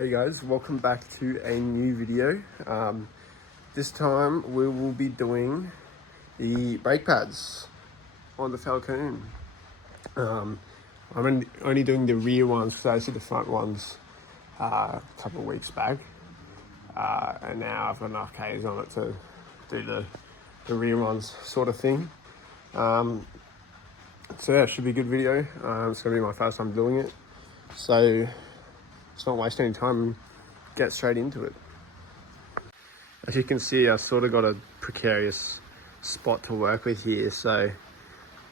Hey guys, welcome back to a new video. This time we will be doing the brake pads on the Falcon. I'm only doing the rear ones because I did the front ones a couple of weeks back, and now I've got enough Ks on it to do the rear ones sort of thing. So yeah, it should be a good video. It's gonna be my first time doing it, so let's not waste any time and get straight into it. As you can see, I sort of got a precarious spot to work with here. So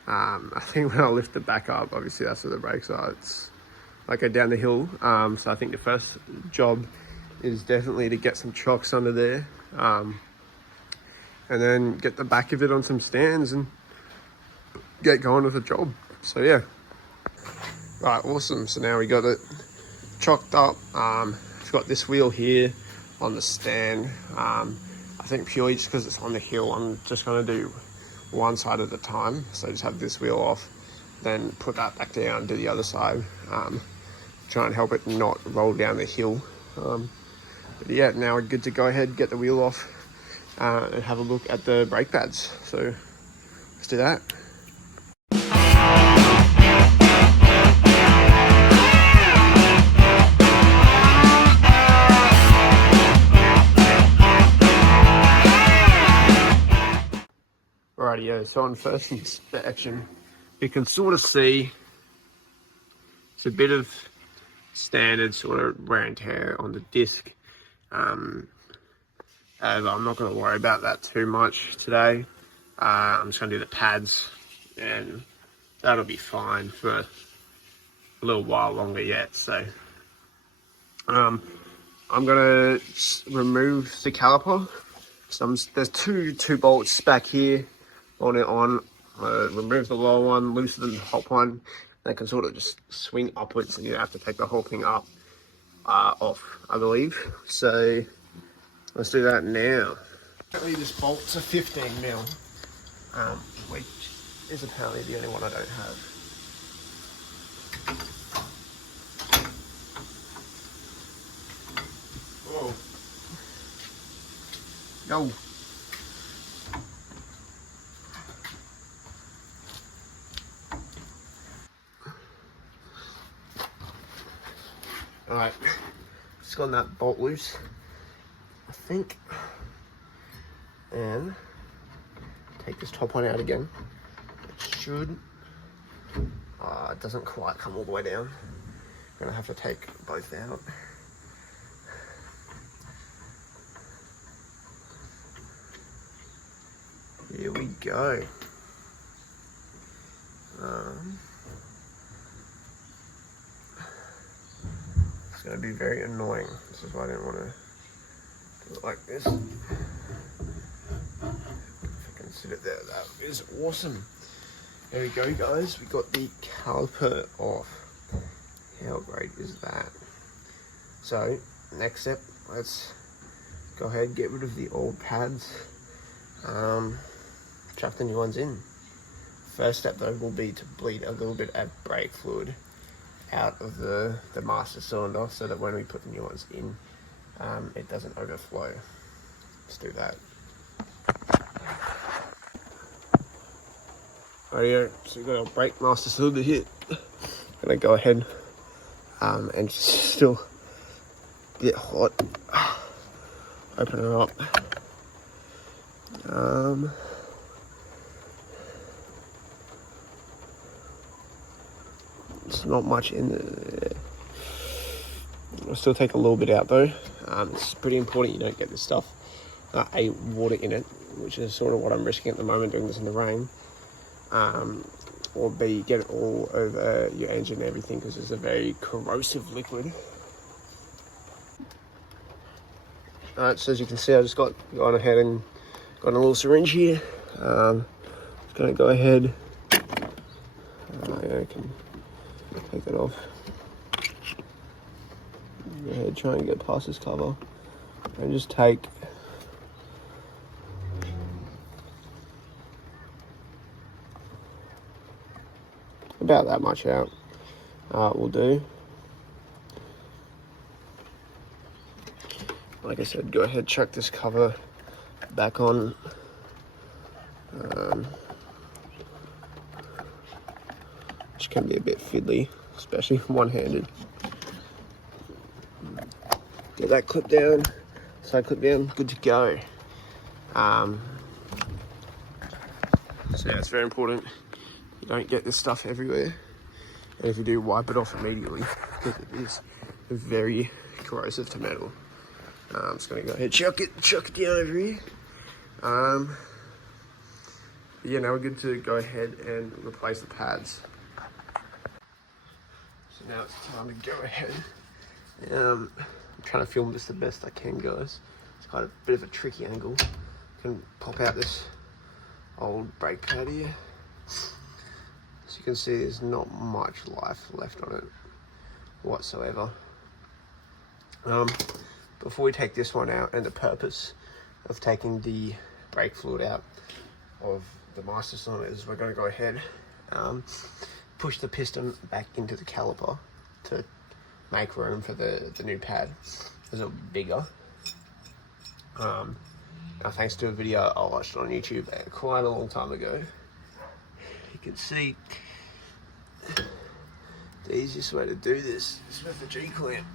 I think when I lift it back up, obviously that's where the brakes are. It's like go down the hill. So I think the first job is definitely to get some chocks under there, and then get the back of it on some stands and get going with the job. So yeah. Right, awesome. So now we got it chocked up. I've got this wheel here on the stand. I think purely just because it's on the hill, I'm just going to do one side at a time. So just have this wheel off, then put that back down, do the other side. Try and help it not roll down the hill. But yeah, now we're good to go ahead, get the wheel off, and have a look at the brake pads. So let's do that. Rightio, so on first inspection, you can sort of see it's a bit of standard sort of wear and tear on the disc. I'm not going to worry about that too much today. I'm just going to do the pads, and that'll be fine for a little while longer yet. So I'm going to remove the caliper. So there's two bolts back here on it. Remove the lower one, loosen the top one. They can sort of just swing upwards, and you have to take the whole thing up off, I believe. So let's do that now. Apparently this bolt's a 15 mil, which is apparently the only one I don't have. Whoa. Go. Alright, just gotten that bolt loose, I think, and take this top one out again. It should, it doesn't quite come all the way down. I'm gonna have to take both out. Here we go. It's going to be very annoying. This is why I didn't want to do it like this. If I can sit it there, that is awesome. There we go, guys. We got the caliper off. How great is that? So, next step, let's go ahead and get rid of the old pads. Chuck the new ones in. First step though will be to bleed a little bit of brake fluid out of the master cylinder, so that when we put the new ones in, it doesn't overflow. Let's do that. Rightio, so we've got our brake master cylinder here. Gonna go ahead and still get hot. Open it up. It's not much in there. I'll still take a little bit out though. It's pretty important you don't get this stuff, A, water in it, which is sort of what I'm risking at the moment doing this in the rain, or B, get it all over your engine and everything, because it's a very corrosive liquid. Alright, so as you can see, I just gone ahead and got a little syringe here. Just gonna go ahead, I can take it off. Go ahead, try and get past this cover, and just take about that much out. Will do. like I said, go ahead, chuck this cover back on. Which can be a bit fiddly, especially one-handed. Get that clip down, side clip down, good to go. So yeah, it's very important you don't get this stuff everywhere, and if you do, wipe it off immediately because it is very corrosive to metal. I'm just gonna go ahead, chuck it down over here. Yeah, now we're good to go ahead and replace the pads. So now it's time to go ahead. I'm trying to film this the best I can, guys. It's quite a bit of a tricky angle. Can pop out this old brake pad here. As you can see, there's not much life left on it whatsoever. Before we take this one out, and the purpose of taking the brake fluid out of the master cylinder is we're going to go ahead, push the piston back into the caliper to make room for the new pad. It's a little bigger. Now, thanks to a video I watched on YouTube quite a long time ago, you can see the easiest way to do this is with the G-clamp.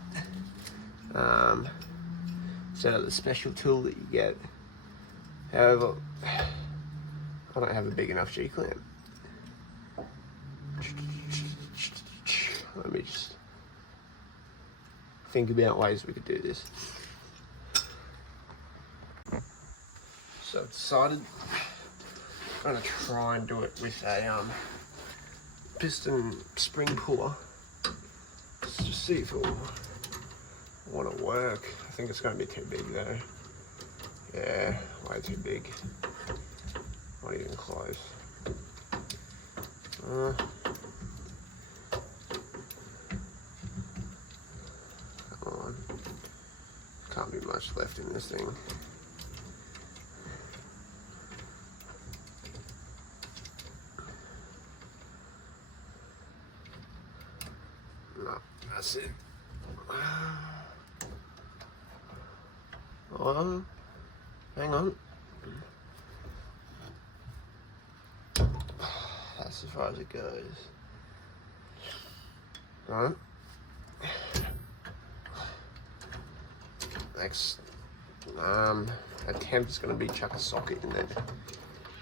So the special tool that you get. However, I don't have a big enough G-clamp. Let me just think about ways we could do this. So I've decided I'm going to try and do it with a piston spring puller. Let's just see if it will want to work. I think it's going to be too big though. Yeah, way too big. Not even close. Come on. Can't be much left in this thing. No, that's it. Hang on. That's as far as it goes. Right. Next attempt is going to be chuck a socket in there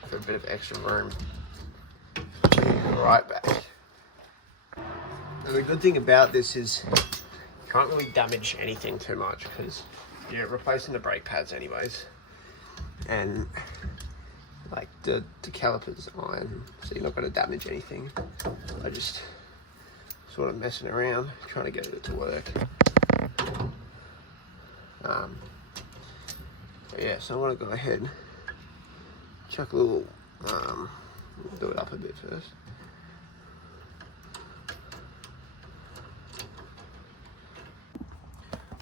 for a bit of extra room. Right back. And the good thing about this is you can't really damage anything too much because you're replacing the brake pads anyways, and like the caliper's iron, so you're not going to damage anything. I just sort of messing around trying to get it to work. But yeah, so I want to go ahead, chuck a little, do it up a bit first.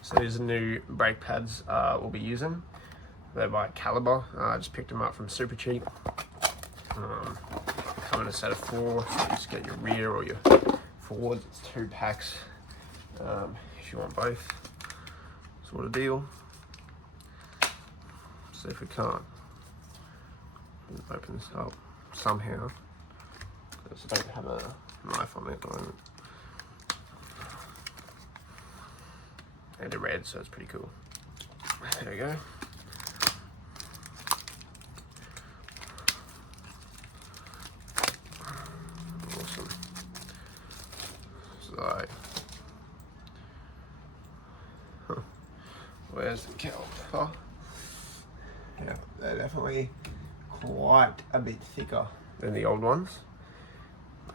So these are new brake pads we'll be using. They're by Calibre. I just picked them up from super cheap. Come in a set of 4, so you just get your rear or your forwards. It's 2 packs if you want both, sort of deal. See if we can't open this up somehow, because I don't have a knife on me at the moment. And they're red, so it's pretty cool. There we go. Awesome. So, where's the caliper? Yeah, they're definitely quite a bit thicker than the old ones.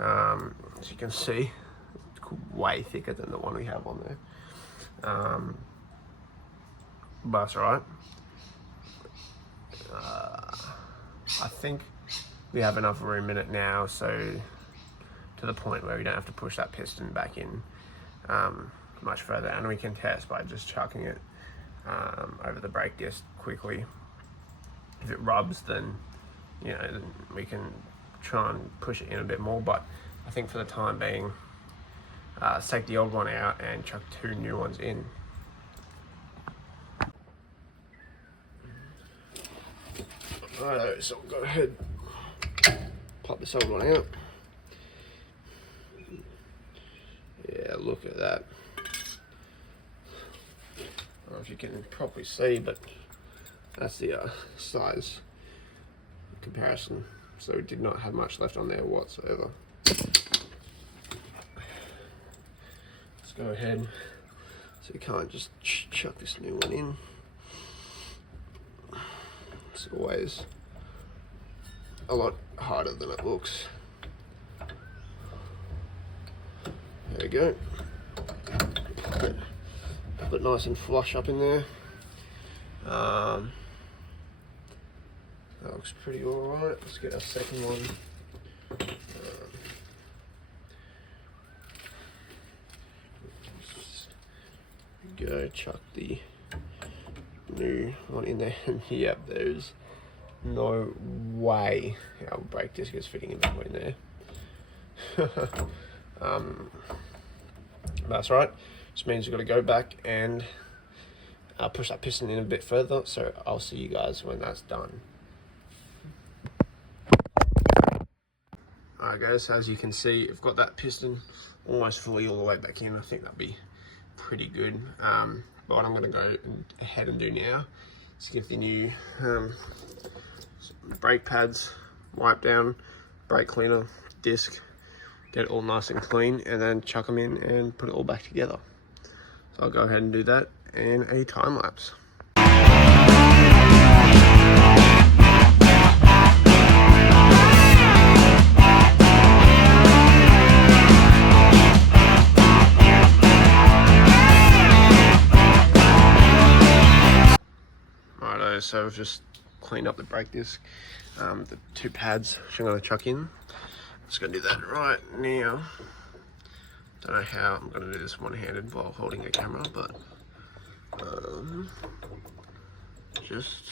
As you can see, it's way thicker than the one we have on there. But that's alright. I think we have enough room in it now, so to the point where we don't have to push that piston back in much further, and we can test by just chucking it over the brake disc quickly. If it rubs, then then we can try and push it in a bit more, but I think for the time being, let's take the old one out and chuck 2 new ones in. Righto, so we'll go ahead, pop this old one out. Yeah, look at that. I don't know if you can properly see, but that's the size comparison. So it did not have much left on there whatsoever. Let's go ahead. So you can't just chuck this new one in. It's always a lot harder than it looks. There we go. Put it nice and flush up in there. That looks pretty alright. Let's get our second one. Go chuck the new one in there, and yep, there's no way our brake disc is fitting in between there. That's right. Just means we've got to go back and push that piston in a bit further. So I'll see you guys when that's done. Alright guys, as you can see, I've got that piston almost fully all the way back in. I think that'd be pretty good. But what I'm going to go ahead and do now is give the new brake pads, wipe down, brake cleaner, disc, get it all nice and clean, and then chuck them in and put it all back together. So I'll go ahead and do that in a time lapse. So I've just cleaned up the brake disc, the two pads which I'm going to chuck in. Just going to do that right now. Don't know how I'm going to do this one-handed while holding a camera, but just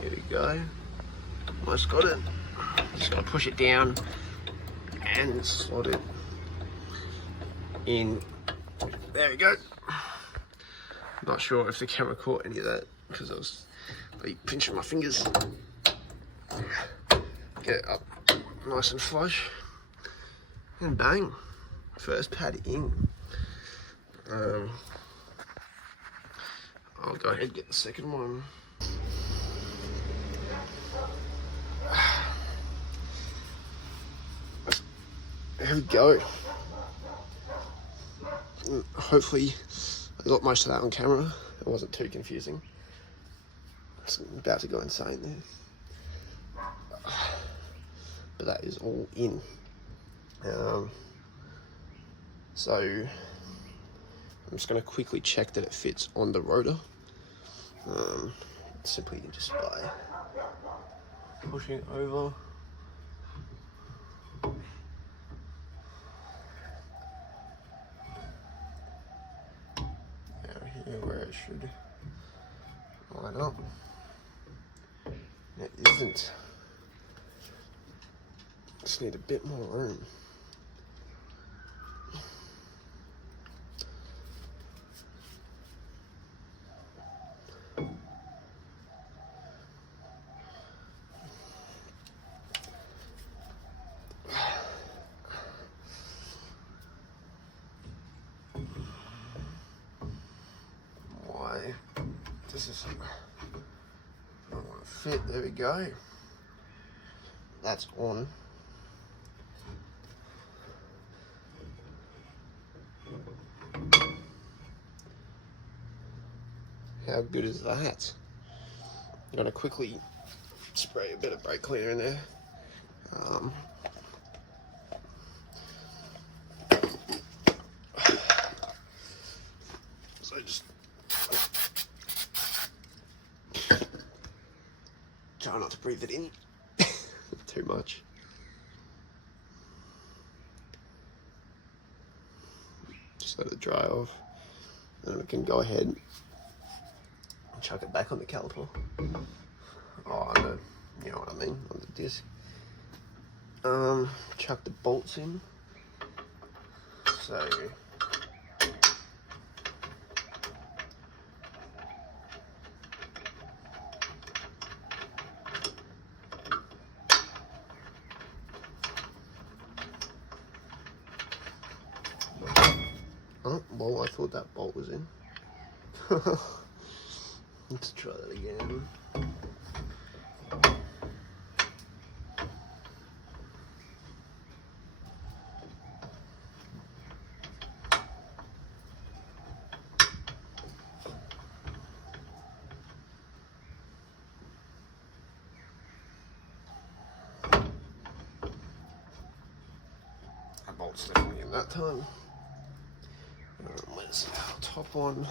here we go. Almost got it. Just got to push it down and slot it in. There we go. Not sure if the camera caught any of that because I was pinching my fingers. Get it up nice and flush, and bang, first pad in. I'll go ahead and get the second one. There we go. Hopefully I got most of that on camera. It wasn't too confusing. I'm about to go insane there. But that is all in. So I'm just going to quickly check that it fits on the rotor. Simply just by pushing over. Where it should line up. It isn't. Just need a bit more room. This is not want to fit. There we go. That's on. How good is that? I'm gonna quickly spray a bit of brake cleaner in there. So just try not to breathe it in too much. Just let it dry off, and we can go ahead and chuck it back on the caliper. Oh, no, you know what I mean, on the disc. Chuck the bolts in. So Oh, well, I thought that bolt was in. Let's try that again. That bolt's definitely in that time. Where's our top on?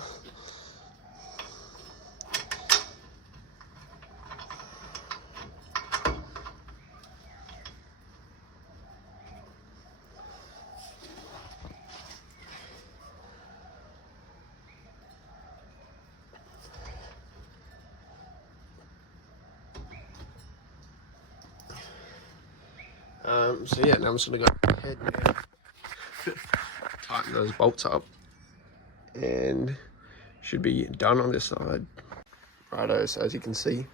So yeah, now I'm just gonna go ahead and tighten those bolts up, and should be done on this side. Righto, so as you can see,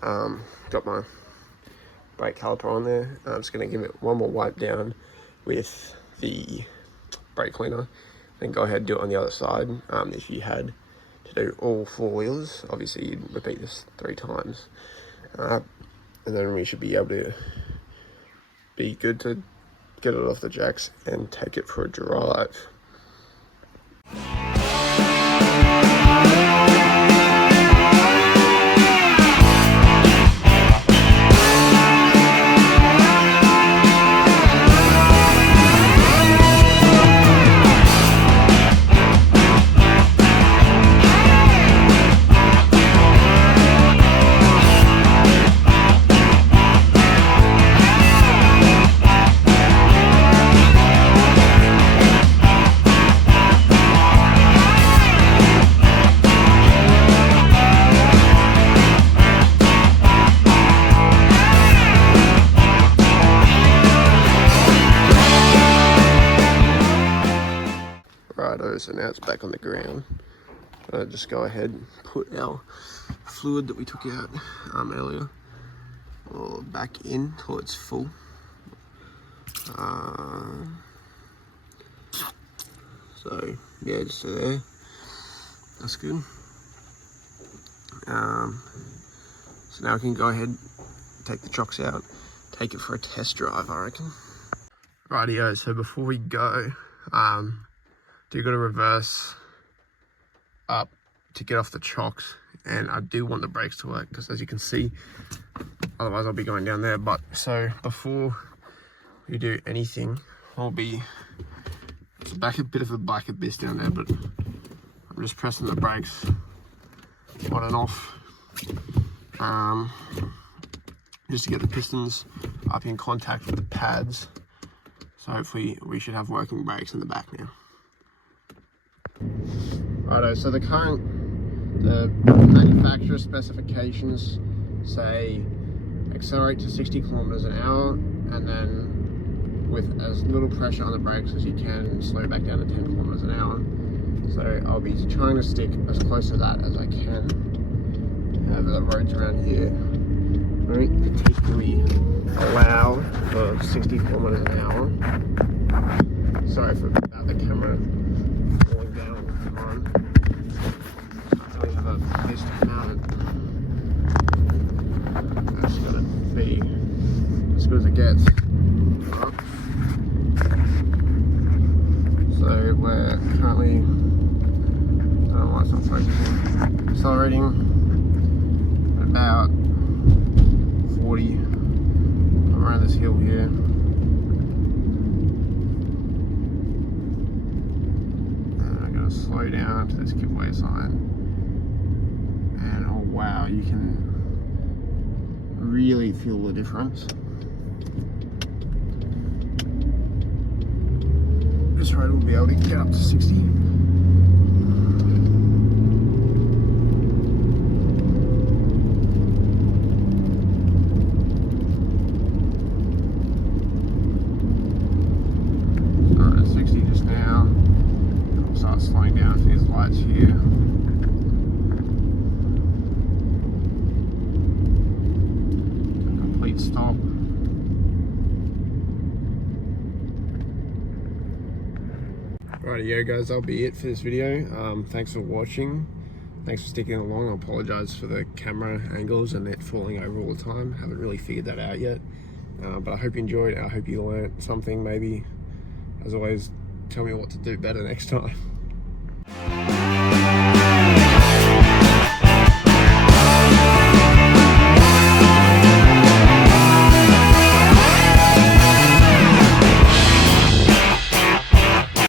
got my brake caliper on there. I'm just gonna give it one more wipe down with the brake cleaner, then go ahead and do it on the other side. If you had to do all 4 wheels, obviously you'd repeat this 3 times, and then we should be able to be good to get it off the jacks and take it for a drive. Righto, so now it's back on the ground. Just go ahead and put our fluid that we took out earlier back in till it's full. So yeah, just so there, that's good. So now we can go ahead, take the chocks out, take it for a test drive, I reckon. Rightio, so before we go, do got to reverse up to get off the chocks, and I do want the brakes to work because, as you can see, otherwise I'll be going down there. But so before we do anything, it's a bit of a black abyss down there, but I'm just pressing the brakes on and off, just to get the pistons up in contact with the pads. So hopefully we should have working brakes in the back now. Righto, so the manufacturer specifications say accelerate to 60 kilometers an hour, and then with as little pressure on the brakes as you can, slow back down to 10 kilometers an hour. So I'll be trying to stick as close to that as I can. However, the roads around here don't particularly allow for 60 kilometers an hour. Sorry about the camera falling down all the time. I don't have a place to mount it. That's gonna be as good as it gets. So we're currently, I don't know why it's not focusing, accelerating at about 40 around this hill here. Slow down to this giveaway sign, and oh wow, you can really feel the difference. This road will be able to get up to 60. Alright, 60 just now. Start slowing down for these lights here. Complete stop. Rightio guys, that'll be it for this video. Thanks for watching. Thanks for sticking along. I apologise for the camera angles and it falling over all the time. Haven't really figured that out yet. But I hope you enjoyed. I hope you learnt something maybe. As always, tell me what to do better next time.